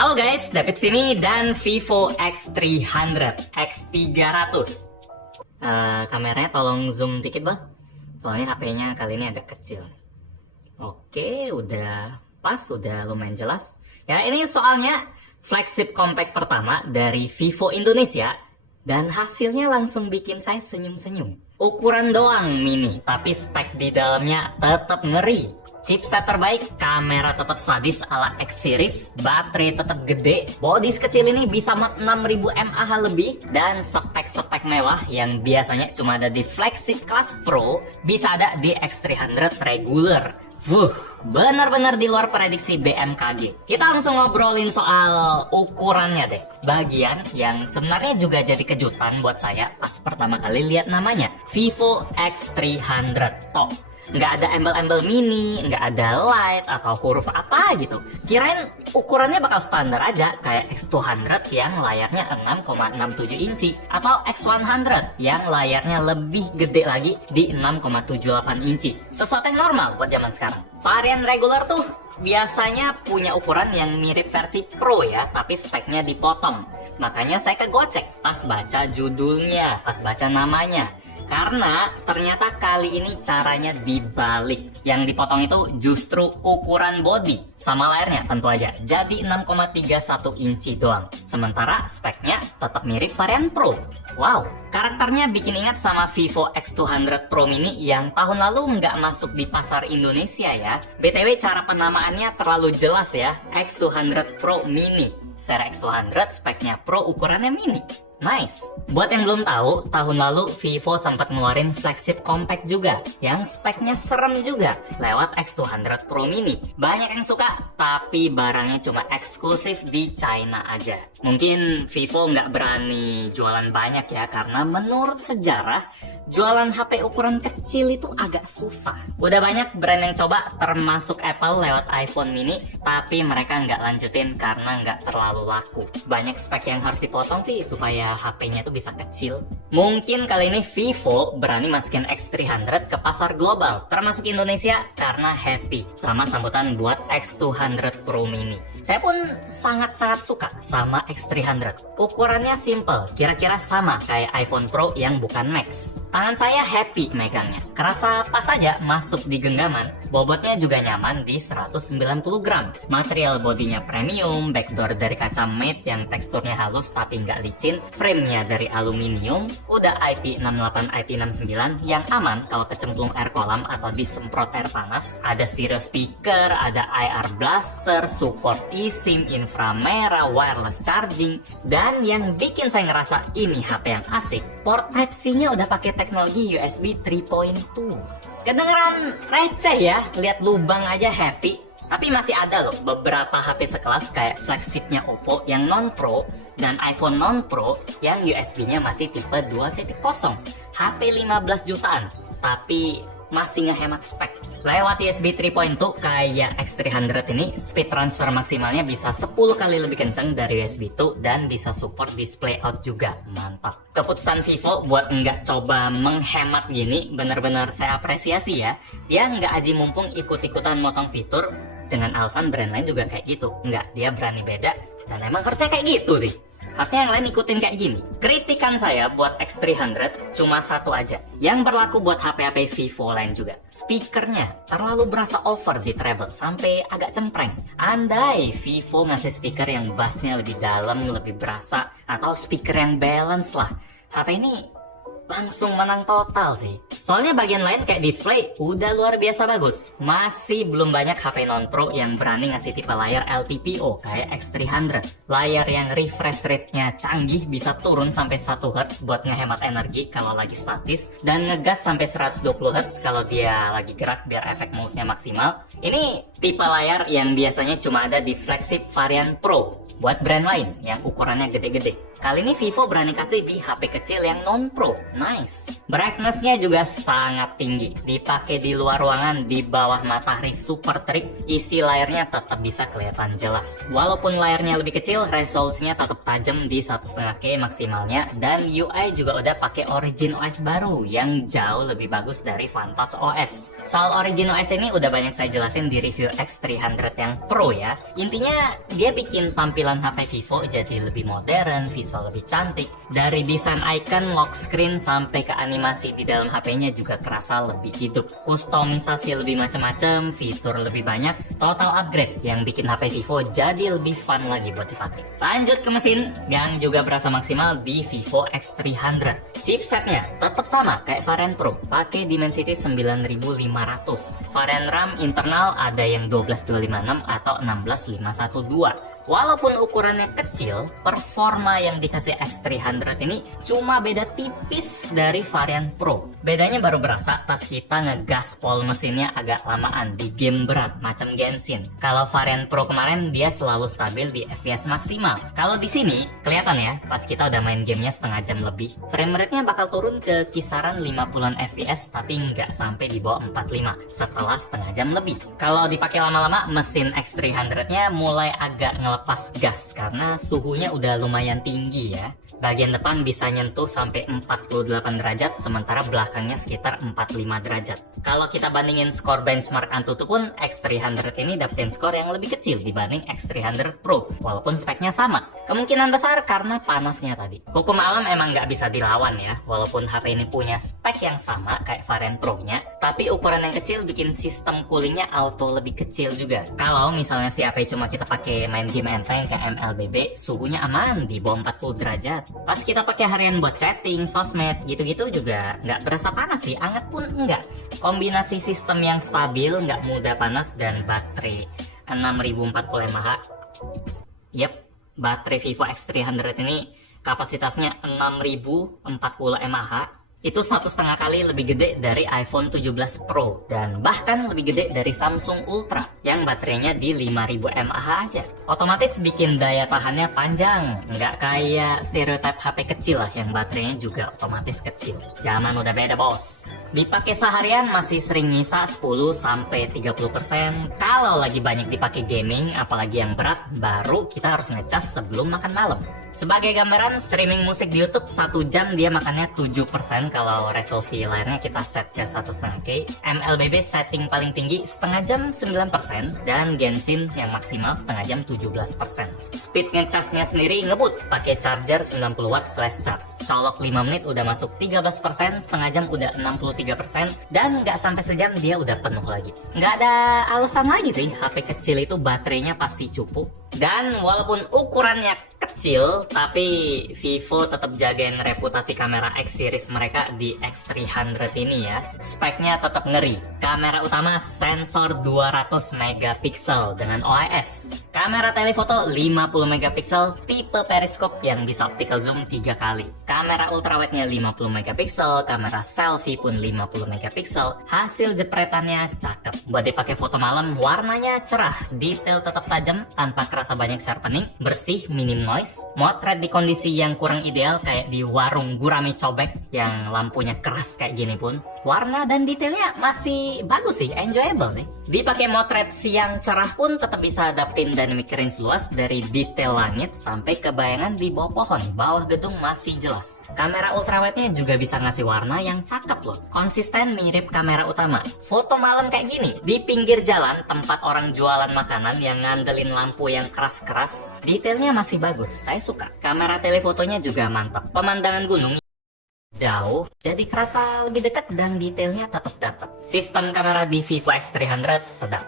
Halo guys, David sini dan Vivo X300, X300. Kameranya tolong zoom dikit bang, soalnya HP-nya kali ini agak kecil. Oke, udah pas, udah lumayan jelas. Ya, ini soalnya flagship compact pertama dari Vivo Indonesia dan hasilnya langsung bikin saya senyum-senyum. Ukuran doang mini, tapi spek di dalamnya tetap ngeri. Chipset terbaik, kamera tetap sadis ala X series, baterai tetap gede, body sekecil ini bisa 6000 mAh lebih, dan spek-spek mewah yang biasanya cuma ada di flagship kelas Pro bisa ada di X300 regular. Benar-benar di luar prediksi BMKG. Kita langsung ngobrolin soal ukurannya deh. Bagian yang sebenarnya juga jadi kejutan buat saya pas pertama kali lihat namanya, Vivo X300 Top. Nggak ada embel-embel mini, nggak ada light atau huruf apa gitu. Kirain ukurannya bakal standar aja kayak X200 yang layarnya 6,67 inci atau X100 yang layarnya lebih gede lagi di 6,78 inci. Sesuatu yang normal buat zaman sekarang. Varian regular tuh biasanya punya ukuran yang mirip versi Pro ya, tapi speknya dipotong. Makanya saya kegocek pas baca judulnya, pas baca namanya. Karena ternyata kali ini caranya dibalik. Yang dipotong itu justru ukuran body sama layarnya tentu aja. Jadi 6,31 inci doang. Sementara speknya tetap mirip varian Pro. Wow, karakternya bikin ingat sama Vivo X200 Pro Mini yang tahun lalu nggak masuk di pasar Indonesia ya. BTW cara penamaannya terlalu jelas ya. X200 Pro Mini. Seri X200 speknya Pro, ukurannya mini. Nice. Buat yang belum tahu, tahun lalu Vivo sempat ngeluarin flagship compact juga yang speknya serem juga lewat X200 Pro Mini. Banyak yang suka, tapi barangnya cuma eksklusif di China aja. Mungkin Vivo nggak berani jualan banyak ya, karena menurut sejarah jualan HP ukuran kecil itu agak susah. Udah banyak brand yang coba, termasuk Apple lewat iPhone mini, tapi mereka nggak lanjutin karena nggak terlalu laku. Banyak spek yang harus dipotong sih supaya HP-nya itu bisa kecil. Mungkin kali ini Vivo berani masukin X300 ke pasar global, termasuk Indonesia, karena happy sama sambutan buat X200 Pro Mini. Saya pun sangat-sangat suka sama X300. Ukurannya simple, kira-kira sama kayak iPhone Pro yang bukan Max. Tangan saya happy megangnya, kerasa pas aja masuk di genggaman. Bobotnya juga nyaman di 190 gram. Material bodinya premium, backdoor dari kaca matte yang teksturnya halus tapi nggak licin, framenya dari aluminium, udah IP68 IP69 yang aman kalau kecemplung air kolam atau disemprot air panas, ada stereo speaker, ada IR blaster, support eSIM, inframerah, wireless charging, dan yang bikin saya ngerasa ini HP yang asik, port Type-C-nya udah pakai teknologi USB 3.2. Kedengeran receh ya, lihat lubang aja happy. Tapi masih ada loh beberapa HP sekelas kayak flagshipnya Oppo yang non-Pro dan iPhone non-Pro yang USB-nya masih tipe 2.0. HP 15 jutaan, tapi masih ngehemat spek. Lewat USB 3.2 kayak X300 ini, speed transfer maksimalnya bisa 10 kali lebih kenceng dari USB 2 dan bisa support display out juga. Mantap. Keputusan Vivo buat nggak coba menghemat gini bener-bener saya apresiasi ya. Dia nggak aji mumpung ikut-ikutan motong fitur dengan alasan brand lain juga kayak gitu. Nggak, dia berani beda dan emang harusnya kayak gitu sih. Harusnya yang lain ikutin kayak gini. Kritikan saya buat X300 cuma satu aja, yang berlaku buat HP-HP Vivo lain juga. Speakernya terlalu berasa over di treble sampai agak cempreng. Andai Vivo ngasih speaker yang bassnya lebih dalam, lebih berasa, atau speaker yang balance lah, HP ini langsung menang total sih. Soalnya bagian lain kayak display udah luar biasa bagus. Masih belum banyak HP non-Pro yang berani ngasih tipe layar LTPO kayak X300. Layar yang refresh rate-nya canggih, bisa turun sampai 1 Hz buat ngehemat energi kalau lagi statis, dan ngegas sampai 120 Hz kalau dia lagi gerak biar efek mouse-nya maksimal. Ini tipe layar yang biasanya cuma ada di flagship varian Pro buat brand lain yang ukurannya gede-gede. Kali ini Vivo berani kasih di HP kecil yang non-Pro. Nice. Brightness-nya juga sangat tinggi. Dipakai di luar ruangan, di bawah matahari super terik, isi layarnya tetap bisa kelihatan jelas. Walaupun layarnya lebih kecil, resolusinya tetap tajam di 1,5K maksimalnya, dan UI juga udah pakai Origin OS baru yang jauh lebih bagus dari Vantage OS. Soal Origin OS ini udah banyak saya jelasin di review X300 yang Pro ya. Intinya dia bikin tampilan tampilan HP Vivo jadi lebih modern, visual lebih cantik. Dari desain icon, lock screen, sampai ke animasi di dalam HP-nya juga kerasa lebih hidup. Kustomisasi lebih macam-macam, fitur lebih banyak, total upgrade yang bikin HP Vivo jadi lebih fun lagi buat dipakai. Lanjut ke mesin yang juga berasa maksimal di Vivo X300. Chipsetnya tetap sama kayak varian Pro, pakai Dimensity 9500. Varian RAM internal ada yang 12256 atau 16512. Walaupun ukurannya kecil, performa yang dikasih X300 ini cuma beda tipis dari varian Pro. Bedanya baru berasa pas kita ngegaspol mesinnya agak lamaan di game berat macam Genshin. Kalau varian Pro kemarin dia selalu stabil di FPS maksimal. Kalau di sini kelihatan ya, pas kita udah main gamenya setengah jam lebih, frame rate-nya bakal turun ke kisaran 50-an FPS tapi nggak sampai di bawah 45 setelah setengah jam lebih. Kalau dipakai lama-lama, mesin X300-nya mulai agak ngelepas gas karena suhunya udah lumayan tinggi ya. Bagian depan bisa nyentuh sampai 48 derajat, sementara belakangnya sekitar 45 derajat. Kalau kita bandingin skor benchmark Antutu pun, X300 ini dapetin skor yang lebih kecil dibanding X300 Pro, walaupun speknya sama. Kemungkinan besar karena panasnya tadi. Hukum alam emang nggak bisa dilawan ya, walaupun HP ini punya spek yang sama kayak varian Pro-nya, tapi ukuran yang kecil bikin sistem coolingnya auto lebih kecil juga. Kalau misalnya si HP cuma kita pakai main game enteng kayak MLBB, suhunya aman di bawah 40 derajat. Pas kita pakai harian buat chatting, sosmed, gitu-gitu juga nggak berasa panas sih, anget pun enggak. Kombinasi sistem yang stabil, nggak mudah panas, dan baterai 6040 mAh. Yep, baterai Vivo X300 ini kapasitasnya 6040 mAh. Itu 1,5 kali lebih gede dari iPhone 17 Pro dan bahkan lebih gede dari Samsung Ultra yang baterainya di 5000 mAh aja. Otomatis bikin daya tahannya panjang, nggak kayak stereotip HP kecil lah yang baterainya juga otomatis kecil. Zaman udah beda bos. Dipakai seharian masih sering nyisa 10-30%. Kalau lagi banyak dipakai gaming, apalagi yang berat, baru kita harus ngecas sebelum makan malam. Sebagai gambaran, streaming musik di YouTube 1 jam dia makannya 7%. Kalau resolusi layarnya kita set ke 1,5K. MLBB setting paling tinggi setengah jam 9%, dan Genshin yang maksimal setengah jam 17%. Speed ngecasnya sendiri ngebut pakai charger 90 watt flash charge. Colok 5 menit udah masuk 13%, setengah jam udah 63%, dan nggak sampai sejam dia udah penuh lagi. Nggak ada alasan lagi sih HP kecil itu baterainya pasti cukup. Dan walaupun ukurannya kecil, tapi Vivo tetap jagain reputasi kamera X series mereka di X300 ini ya. Speknya tetap ngeri. Kamera utama sensor 200 megapiksel dengan OIS. Kamera telefoto 50 megapiksel tipe periskop yang bisa optical zoom 3 kali. Kamera ultrawide-nya 50 megapiksel, kamera selfie pun 50 megapiksel. Hasil jepretannya cakep. Buat dipakai foto malam, warnanya cerah, detail tetap tajam tanpa kerasa banyak sharpening, bersih, minim noise. Motret di kondisi yang kurang ideal kayak di warung gurame cobek yang lampunya keras kayak gini pun, warna dan detailnya masih bagus sih, enjoyable sih. Dipakai motret siang cerah pun tetap bisa dapetin dynamic range luas dari detail langit sampai ke bayangan di bawah pohon, bawah gedung masih jelas. Kamera ultrawide-nya juga bisa ngasih warna yang cakep loh, konsisten mirip kamera utama. Foto malam kayak gini di pinggir jalan tempat orang jualan makanan yang ngandelin lampu yang keras-keras, detailnya masih bagus, saya suka. Kamera telefotonya juga mantap, pemandangan gunung jauh jadi kerasa lebih dekat dan detailnya tetap dapat. Sistem kamera di Vivo X300 sedap.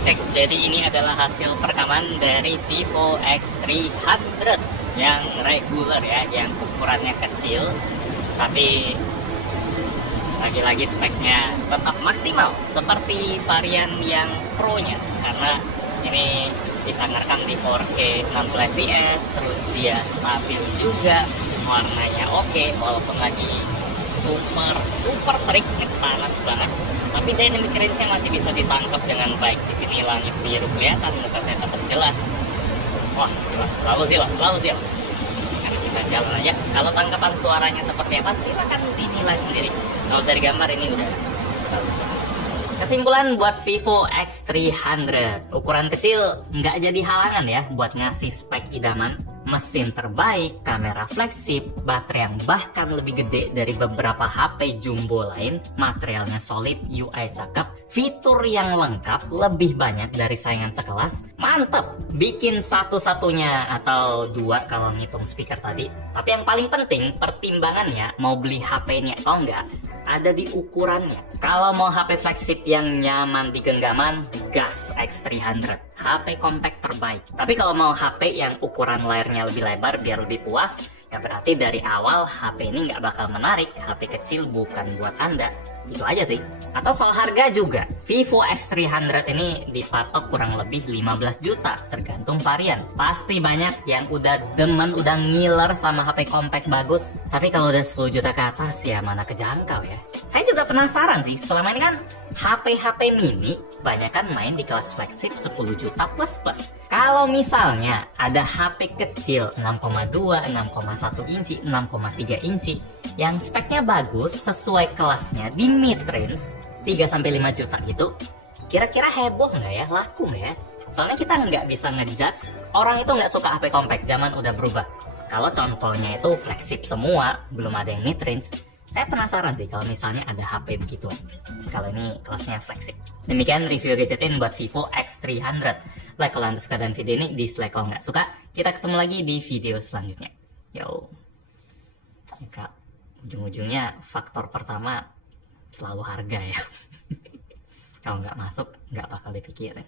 Cek, jadi ini adalah hasil perekaman dari Vivo X300 yang regular ya, yang ukurannya kecil tapi lagi-lagi speknya tetap maksimal seperti varian yang Pro-nya, karena ini bisa ngerekam di 4K 60 fps, terus dia stabil juga, warnanya oke, walaupun lagi super terik, ini panas banget, tapi dynamic range-nya masih bisa ditangkap dengan baik. Di sini langit biru kelihatan, muka saya tetap jelas. Wah, silat, lalu silat. Karena kita jalan aja. Kalau tangkapan suaranya seperti apa, silakan dinilai sendiri. Kalau dari gambar ini udah bagus banget. Kesimpulan buat Vivo X300, ukuran kecil nggak jadi halangan ya buat ngasih spek idaman. Mesin terbaik, kamera flagship, baterai yang bahkan lebih gede dari beberapa HP jumbo lain, materialnya solid, UI cakep, fitur yang lengkap, lebih banyak dari saingan sekelas. Mantep, bikin satu-satunya atau dua kalau ngitung speaker tadi. Tapi yang paling penting, pertimbangannya mau beli HP ini atau enggak, ada di ukurannya. Kalau mau HP flagship yang nyaman di genggaman, gas X300, HP compact terbaik. Tapi kalau mau HP yang ukuran layarnya lebih lebar biar lebih puas, ya berarti dari awal HP ini nggak bakal menarik. HP kecil bukan buat Anda. Itu aja sih. Atau soal harga juga, Vivo X300 ini dipatok kurang lebih 15 juta tergantung varian. Pasti banyak yang udah demen, udah ngiler sama HP compact bagus. Tapi kalau udah 10 juta ke atas ya mana kejangkau ya. Saya juga penasaran sih, selama ini kan HP-HP mini banyak kan main di kelas flagship 10 juta plus. Kalau misalnya ada HP kecil 6,2, 6,1 inci, 6,3 inci yang speknya bagus sesuai kelasnya di mid range 3-5 juta gitu, kira-kira heboh nggak ya, laku nggak ya? Soalnya kita nggak bisa ngejudge, orang itu nggak suka HP compact, zaman udah berubah. Kalau contohnya itu flagship semua, belum ada yang mid range, saya penasaran sih kalau misalnya ada HP begitu. Kalau ini kelasnya flagship. Demikian review gadgetin buat Vivo X300. Like kalau Anda suka dan video ini, dislike kalau nggak suka. Kita ketemu lagi di video selanjutnya. Yo. Kak, ujung-ujungnya faktor pertama selalu harga ya. Kalau nggak masuk, nggak bakal dipikirin.